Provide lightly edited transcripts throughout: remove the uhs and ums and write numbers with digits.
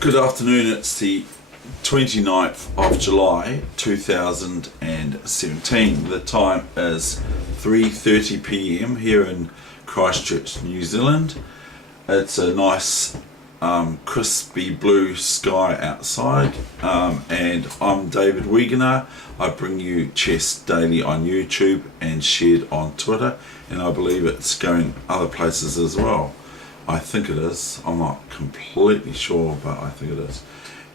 Good afternoon, it's the 29th of July 2017. The time is 3:30 p.m. here in Christchurch, New Zealand. It's a nice crispy blue sky outside, and I'm David Weegenaar. I bring you chess daily on YouTube and shared on Twitter, and I believe it's going other places as well. I think it is. I'm not completely sure, but I think it is.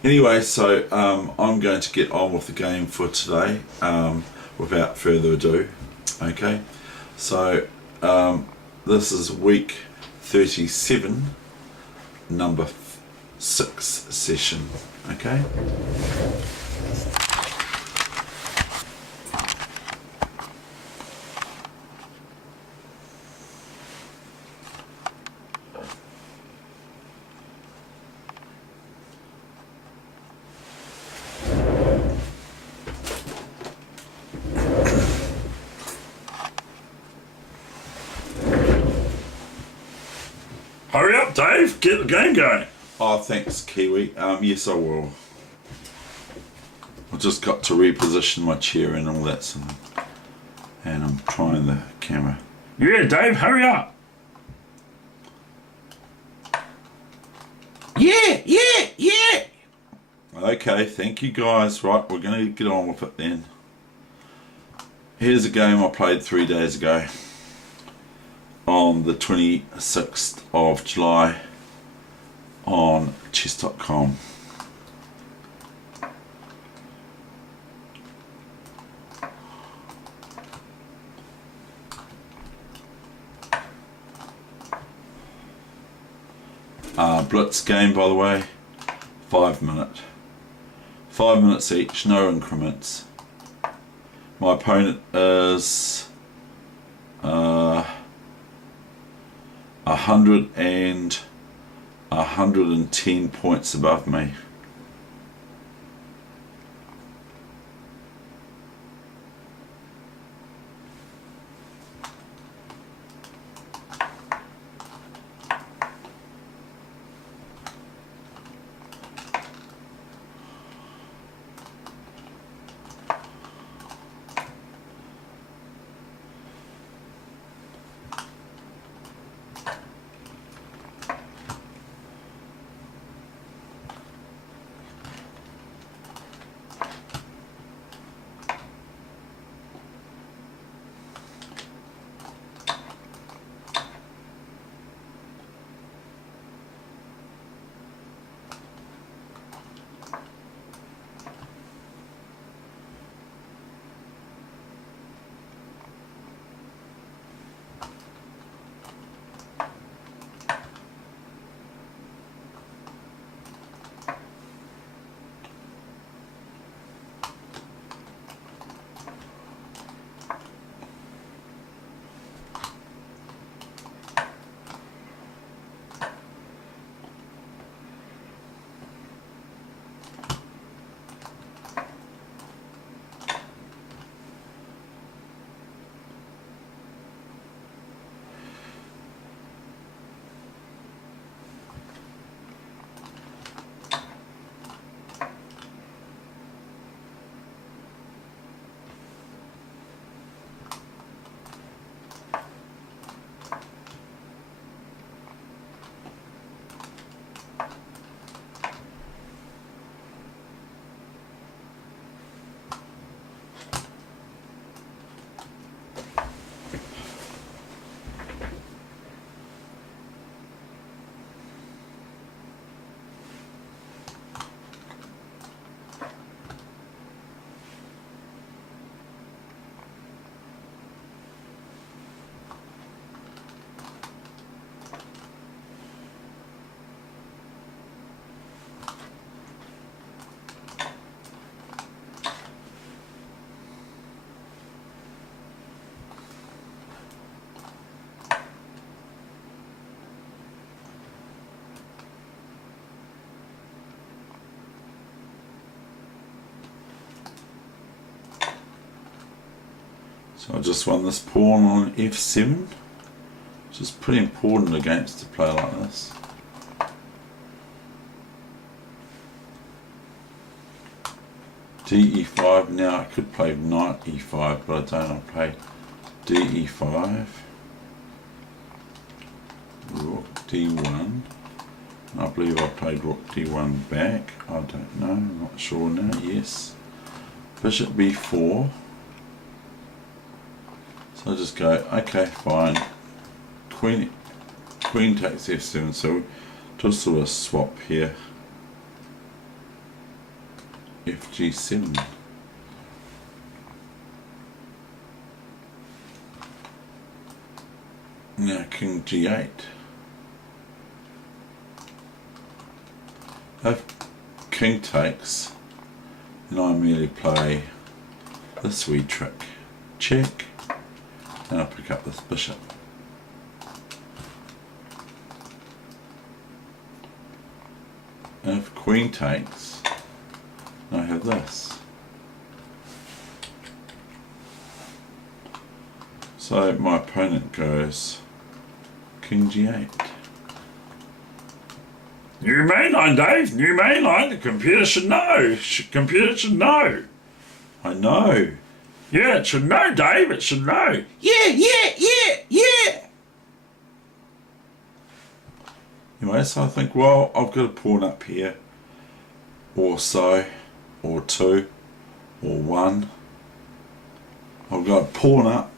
Anyway, so I'm going to get on with the game for today without further ado. Okay, so this is week 37, number 6 session. Okay. Hurry up, Dave. Get the game going. Oh, thanks, Kiwi. Yes, I will. I've just got to reposition my chair and all that, and I'm trying the camera. Yeah, Dave, hurry up. Yeah. Okay, thank you guys. Right, we're going to get on with it then. Here's a game I played 3 days ago on the 26th of July on chess.com. BlitZ game, by the way, 5 minutes. 5 minutes each, no increments. My opponent is 100 and 110 points above me. So I just won this pawn on f7, which is pretty important against a player like this. DE5. Now I could play knight E5, but I don't. I'll play DE5. Rook D1. I believe I played Rook D1 back. I don't know. I'm not sure now. Yes. Bishop B4. So I just go, okay, fine. Queen takes F7. So just sort of swap here. FG7. Now King G8. If King takes, then I merely play this wee trick. Check. And I pick up this bishop. And if Queen takes, I have this. So my opponent goes King G8. New mainline, Dave. New mainline. The computer should know. Computer should know. I know. Yeah, it should know, Dave. It should know. Yeah. Anyway, so I think, well, I've got a pawn up here, or so, or two, or one. I've got a pawn up.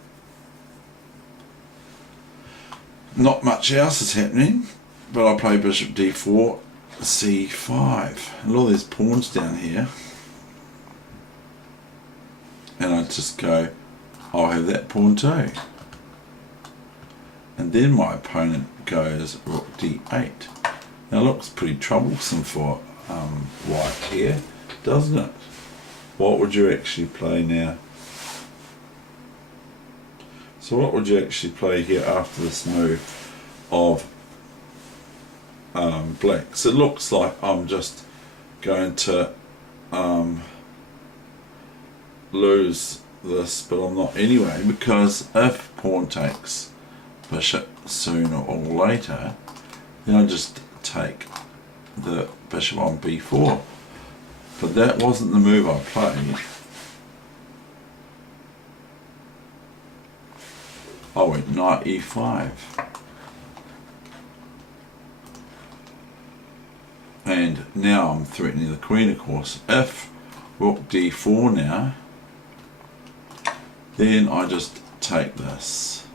Not much else is happening, but I play Bishop D4, C5. And all these pawns down here. And I just go, I'll have that pawn too. And then my opponent goes Rook D8. Now it looks pretty troublesome for white here, doesn't it? What would you actually play now? So what would you actually play here after this move of black? So it looks like I'm just going to lose this, but I'm not anyway, because if pawn takes bishop sooner or later, then I just take the bishop on b4. But that wasn't the move I played. I went knight e5. And now I'm threatening the queen, of course. If rook d4 now, then I just take this.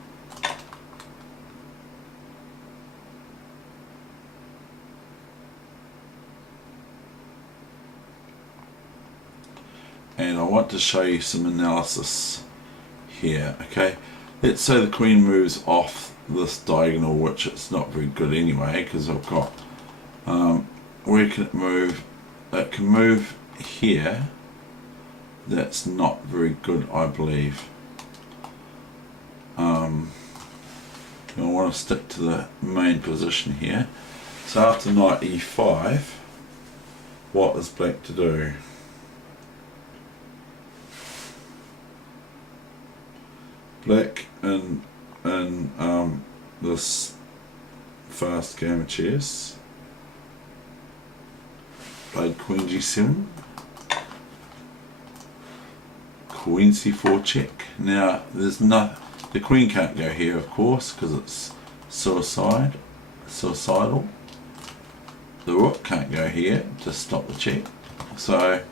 And I want to show you some analysis here, okay? Let's say the queen moves off this diagonal, which it's not very good anyway, because I've got, where can it move? It can move here. That's not very good, I believe. I want to stick to the main position here. So after knight e5, what is black to do? Black in this fast game of chess played queen g7, queen c4 check. Now there's no, the queen can't go here, of course, because it's suicidal. The rook can't go here to stop the check, so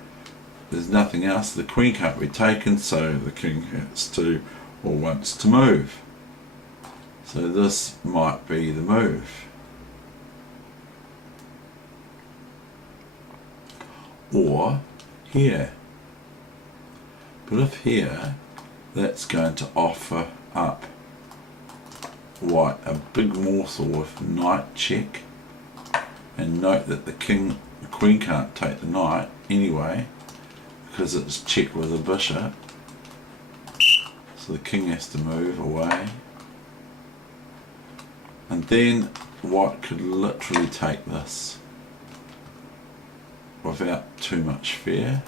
there's nothing else. The queen can't be taken, so the king has to, or wants to move. So this might be the move. Or here. But if here, that's going to offer up white a big morsel with knight check. And note that the queen can't take the knight anyway, because it's checked with a bishop. So the king has to move away. And then white could literally take this without too much fear.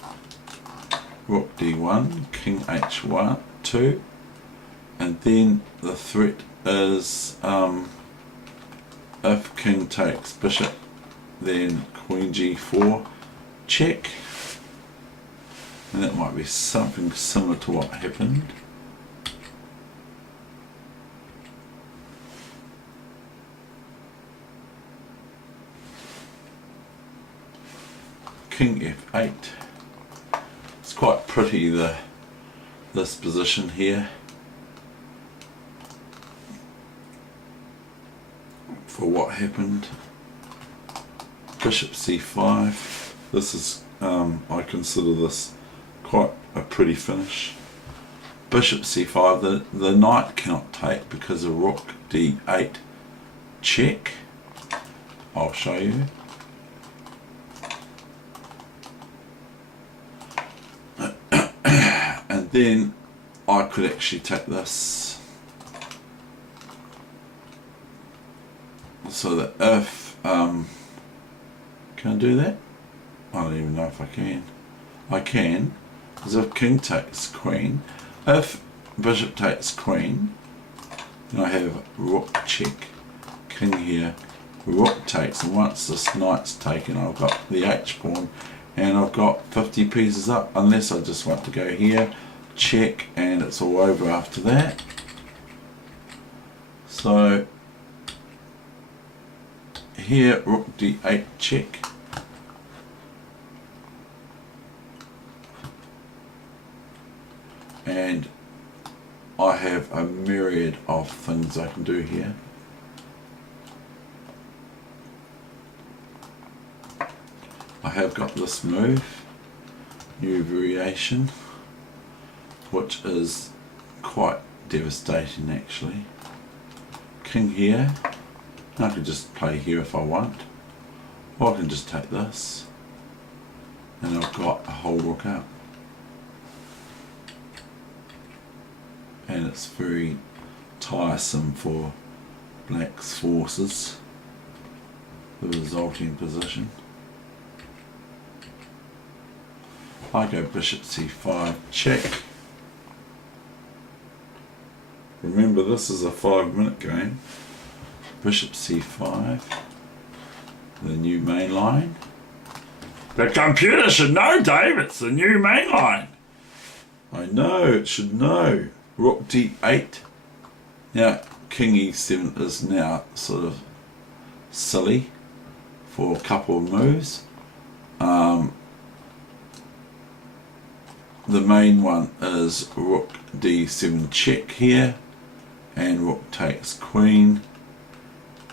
Rook d1, king h1, 2, and then the threat is if king takes bishop, then queen g4 check, And that might be something similar to what happened. King F8. It's quite pretty, this position here for what happened. Bishop C5. This is I consider this quite a pretty finish. Bishop C5. The knight cannot take because of rook D8 check. I'll show you. And then I could actually take this, so that if can I do that? I don't even know if I can. I can, because if king takes queen, if bishop takes queen, then I have rook check, king here, rook takes, and once this knight's taken, I've got the H pawn, and I've got 50 pieces up, unless I just want to go here, check, and it's all over after that. So here, rook D8 check. And I have a myriad of things I can do here. I have got this move, new variation, which is quite devastating actually. King here, and I could just play here if I want, or I can just take this, and I've got a whole rook up. And it's very tiresome for black's forces, the resulting position. I go bishop c5 check. Remember, this is a 5-minute game. Bishop c5, the new main line. The computer should know, Dave, it's the new main line. I know, it should know. Rook d8. Now, king e7 is now sort of silly for a couple of moves. The main one is rook d7 check here, and rook takes queen,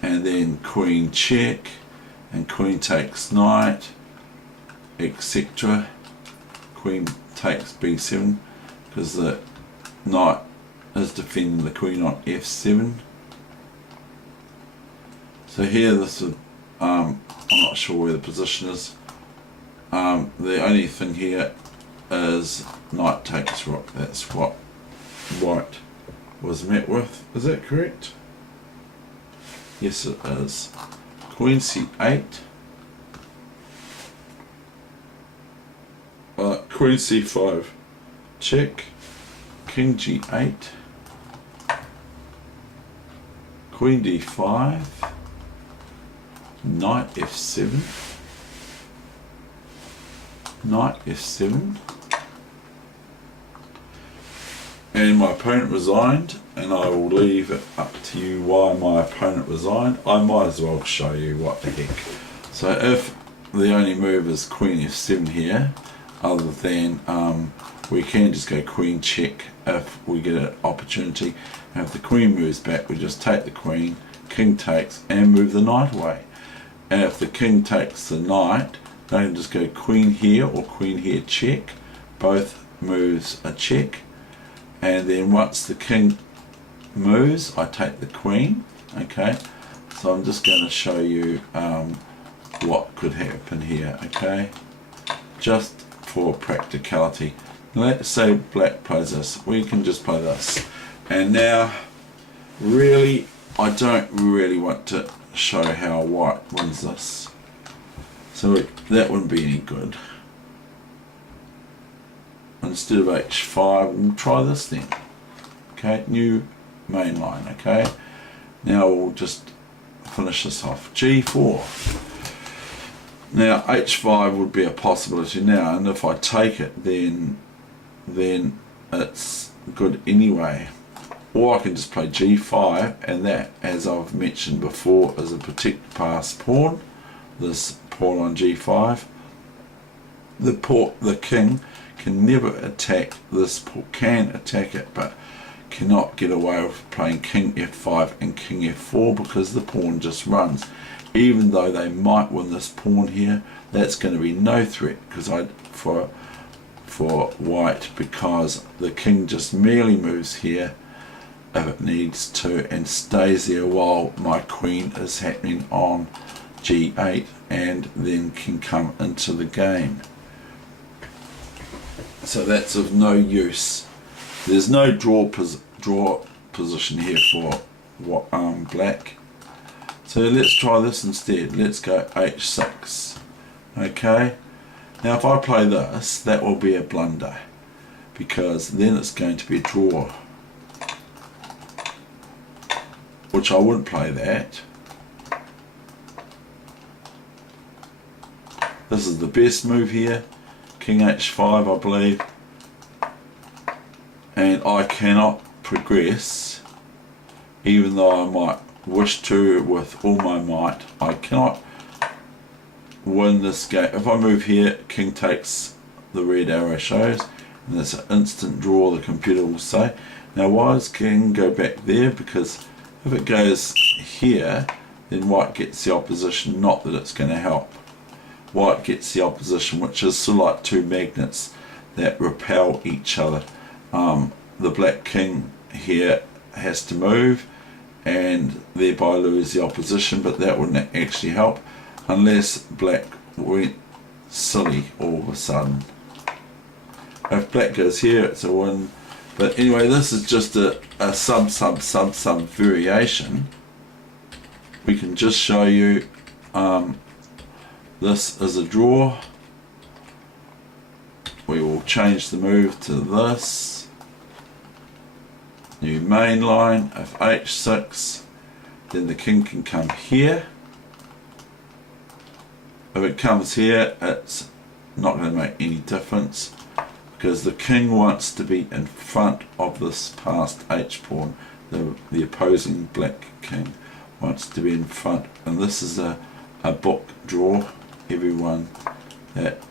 and then queen check, and queen takes knight, etc. Queen takes b7 because the knight is defending the queen on f7. So here this is, I'm not sure where the position is. The only thing here is knight takes rook. That's what white was met with. Is that correct? Yes, it is. Queen c8. Queen c5 check. King g8. Queen d5. Knight f7. Knight f7. And my opponent resigned, and I will leave it up to you why my opponent resigned. I might as well show you what the heck. So if the only move is queen f7 here, other than we can just go queen check if we get an opportunity. And if the queen moves back, we just take the queen, king takes, and move the knight away. And if the king takes the knight, I can just go queen here or queen here check. Both moves are check. And then once the king moves, I take the queen. Okay, so I'm just going to show you what could happen here. Okay, just for practicality. Let's say black plays this. We can just play this. And now, really, I don't really want to show how white wins this. So that wouldn't be any good. Instead of h5, we'll try this then. Okay, new main line. Okay, now we'll just finish this off. g4. Now h5 would be a possibility now, and if I take it, then it's good anyway. Or I can just play g5, and that, as I've mentioned before, is a protect pass pawn. This pawn on g5. The king can never attack this pawn, can attack it, but cannot get away with playing king f5 and king f4 because the pawn just runs. Even though they might win this pawn here, that's going to be no threat because for white, because the king just merely moves here if it needs to and stays there while my queen is happening on g8, and then can come into the game. So that's of no use. There's no draw position here for black. So let's try this instead. Let's go h6. Okay. Now if I play this, that will be a blunder, because then it's going to be a draw, which I wouldn't play that. This is the best move here, king h5 I believe, and I cannot progress even though I might wish to with all my might. I cannot win this game. If I move here, king takes, the red arrow shows, and it's an instant draw, the computer will say. Now why does king go back there? Because if it goes here, then white gets the opposition, not that it's going to help. White gets the opposition, which is sort of like two magnets that repel each other. The black king here has to move and thereby lose the opposition, but that wouldn't actually help unless black went silly all of a sudden. If black goes here, it's a win. But anyway, this is just a sub variation. We can just show you this is a draw. We will change the move to this. New main line of h6. Then the king can come here. If it comes here, it's not going to make any difference because the king wants to be in front of this passed h pawn. The opposing black king wants to be in front, and this is a book draw. Everyone that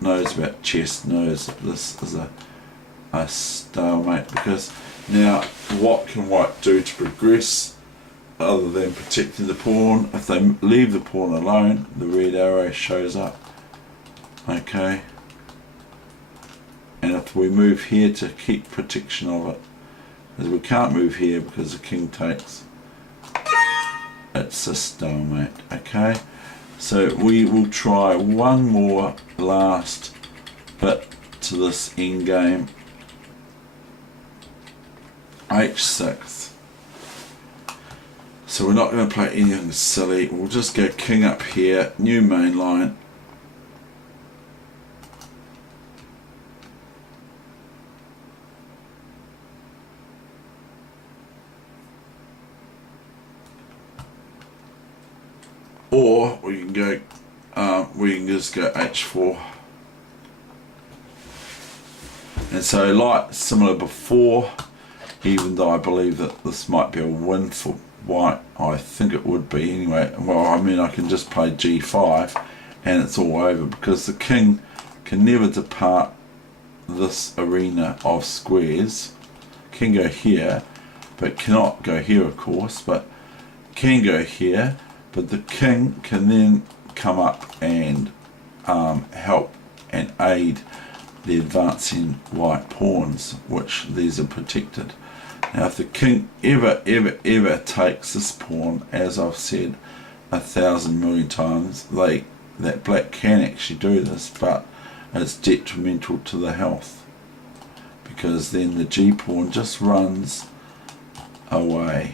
knows about chess knows that this is a stalemate, because now what can white do to progress other than protecting the pawn? If they leave the pawn alone, the red arrow shows up. Okay, and if we move here to keep protection of it, because we can't move here because the king takes, it's a stalemate. Okay, so we will try one more last bit to this endgame. h6. So we're not going to play anything silly. We'll just go king up here, new main line. Or we can go, we can just go h4. And so, like similar before, even though I believe that this might be a win for white, I think it would be anyway. Well, I mean, I can just play g5 and it's all over, because the king can never depart this arena of squares. Can go here, but cannot go here, of course, but can go here. But the king can then come up and help and aid the advancing white pawns, which these are protected. Now if the king ever takes this pawn, as I've said 1,000 million times, that black can actually do this, but it's detrimental to the health, because then the g pawn just runs away.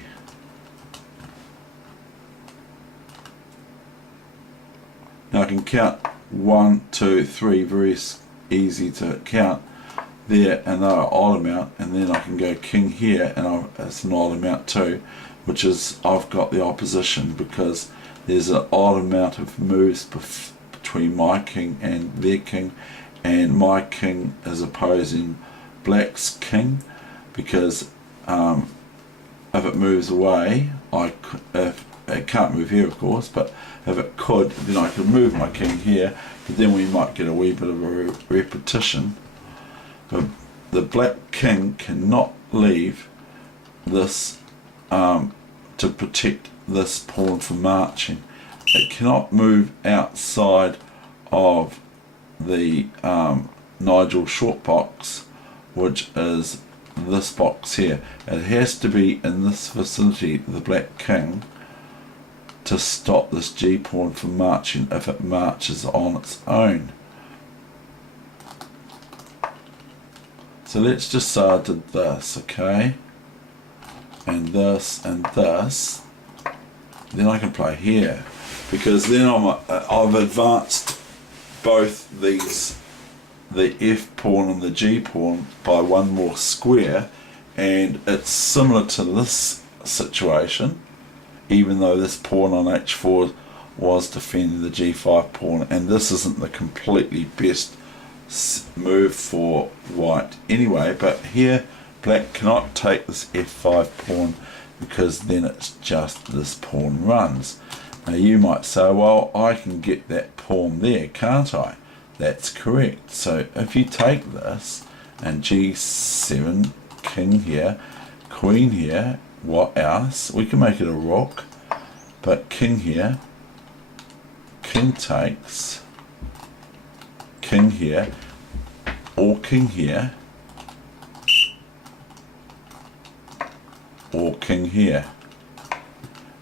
Now I can count 1, 2, 3, very easy to count there, and they're an odd amount, and then I can go king here, and it's an odd amount too, which is I've got the opposition, because there's an odd amount of moves between between my king and their king, and my king is opposing black's king, because if it moves away, if it can't move here of course, but if it could, then I could move my king here, but then we might get a wee bit of a repetition. But the black king cannot leave this to protect this pawn from marching. It cannot move outside of the Nigel short box, which is this box here. It has to be in this vicinity, the black king, to stop this G pawn from marching if it marches on its own. So let's just say I did this, okay, and this, then I can play here, because then I've advanced both these, the F pawn and the G pawn, by one more square, and it's similar to this situation, even though this pawn on H4 was defending the G5 pawn, and this isn't the completely best move for white anyway, but here black cannot take this F5 pawn, because then it's just this pawn runs. Now you might say, well, I can get that pawn there, can't I? That's correct. So if you take this and G7, king here, queen here, what else? We can make it a rook, but king here, king takes, king here, or king here, or king here.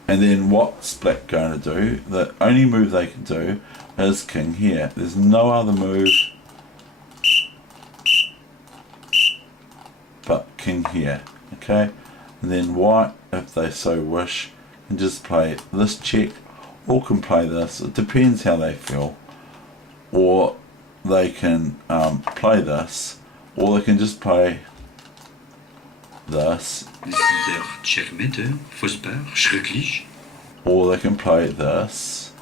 And then what's black going to do? The only move they can do is king here. There's no other move but king here, okay? And then white, if they so wish, can just play this check, or can play this. It depends how they feel. Or they can play this, or they can just play this, Checkmate, Fosper, Schrecklich. or they can play this,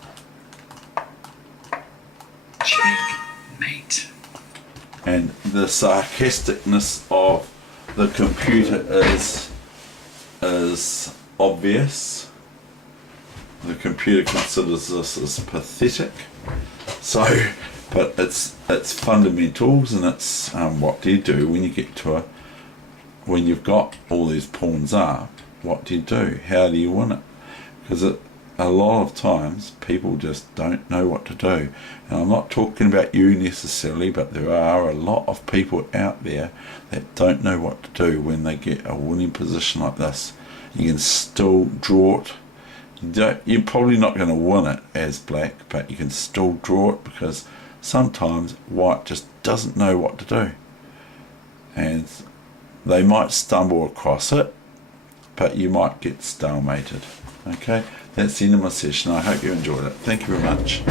Checkmate. and the sarcasticness of the computer is obvious. The computer considers this as pathetic. So, but it's fundamentals, and it's what do you do when you get to when you've got all these pawns up? What do you do? How do you win it? Because a lot of times people just don't know what to do. And I'm not talking about you necessarily, but there are a lot of people out there that don't know what to do when they get a winning position like this. You can still draw it. You're probably not going to win it as black, but you can still draw it, because sometimes white just doesn't know what to do. And they might stumble across it, but you might get stalemated. Okay, that's the end of my session. I hope you enjoyed it. Thank you very much.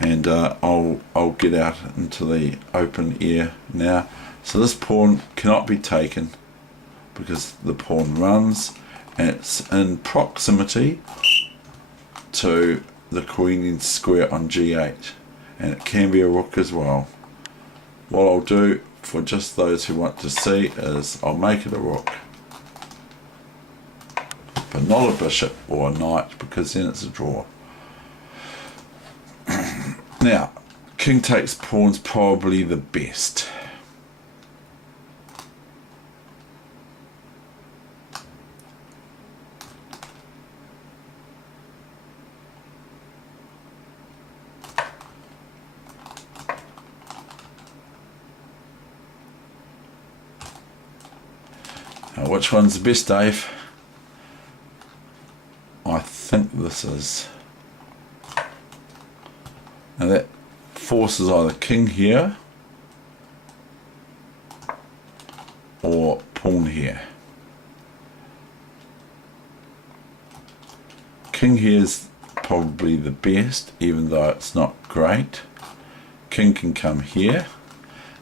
And I'll get out into the open air now. So this pawn cannot be taken because the pawn runs, and it's in proximity to the queen in square on G8, and it can be a rook as well. What I'll do, for just those who want to see, is I'll make it a rook, but not a bishop or a knight, because then it's a draw. Now, king takes pawn's probably the best. Now, which one's the best, Dave? I think this is. Now that forces either king here or pawn here. King here is probably the best, even though it's not great. King can come here.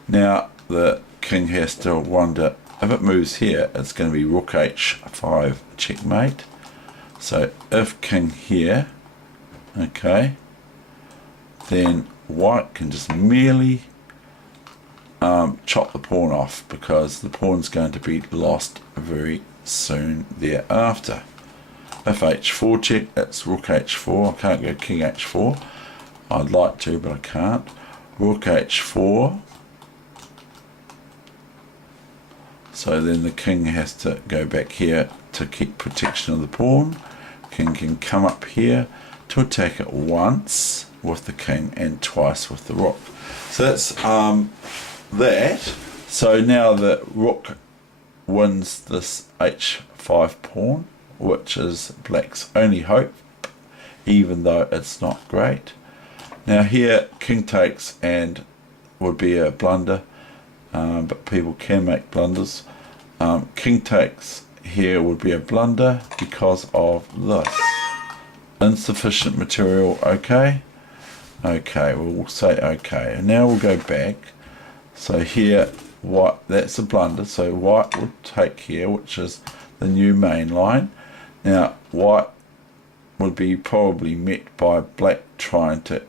Now the king has to wonder, if it moves here, it's going to be rook h5 checkmate. So if king here, okay, then white can just merely chop the pawn off, because the pawn's going to be lost very soon thereafter. If h4 check, it's rook h4. I can't go king h4. I'd like to, but I can't. Rook h4. So then the king has to go back here to keep protection of the pawn. King can come up here to attack it once with the king and twice with the rook. So that's that. So now the rook wins this h5 pawn, which is black's only hope, even though it's not great. Now here king takes and would be a blunder, but people can make blunders. King takes here would be a blunder because of this insufficient material. Okay, we'll say okay, and now we'll go back. So here white, that's a blunder, so white will take here, which is the new main line. Now white would be probably met by black trying to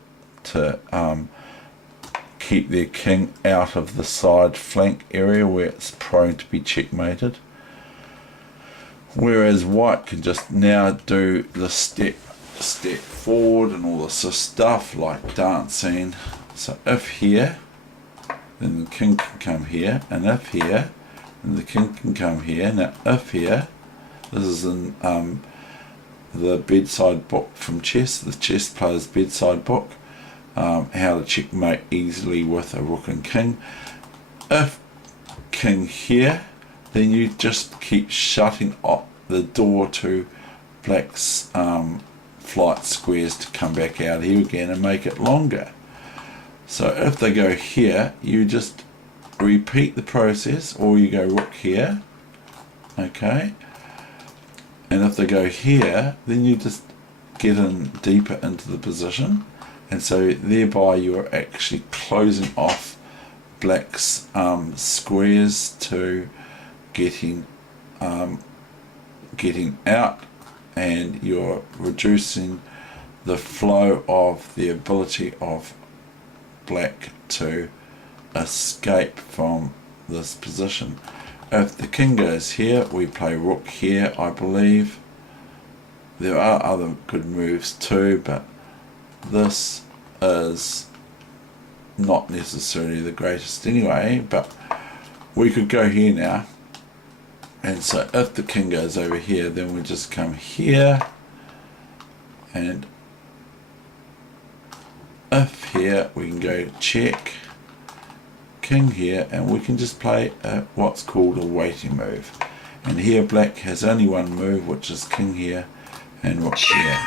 keep their king out of the side flank area where it's prone to be checkmated, whereas white can just now do the step forward and all this stuff like dancing. So if here, then the king can come here, and if here, then the king can come here. Now if here, this is in the bedside book from chess, the chess player's bedside book, how to checkmate easily with a rook and king. If king here, then you just keep shutting up the door to black's flight squares to come back out here again and make it longer. So if they go here, you just repeat the process, or you go rook here, okay, and if they go here, then you just get in deeper into the position, and so thereby you are actually closing off black's squares to getting out, and you're reducing the flow of the ability of black to escape from this position. If the king goes here, we play rook here, I believe. There are other good moves too, but this is not necessarily the greatest anyway. But we could go here now, and so if the king goes over here, then we just come here, and if here we can go check, king here, and we can just play what's called a waiting move. And here black has only one move, which is king here and rook here.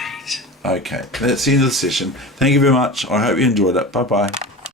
Okay, that's the end of the session. Thank you very much. I hope you enjoyed it. Bye bye.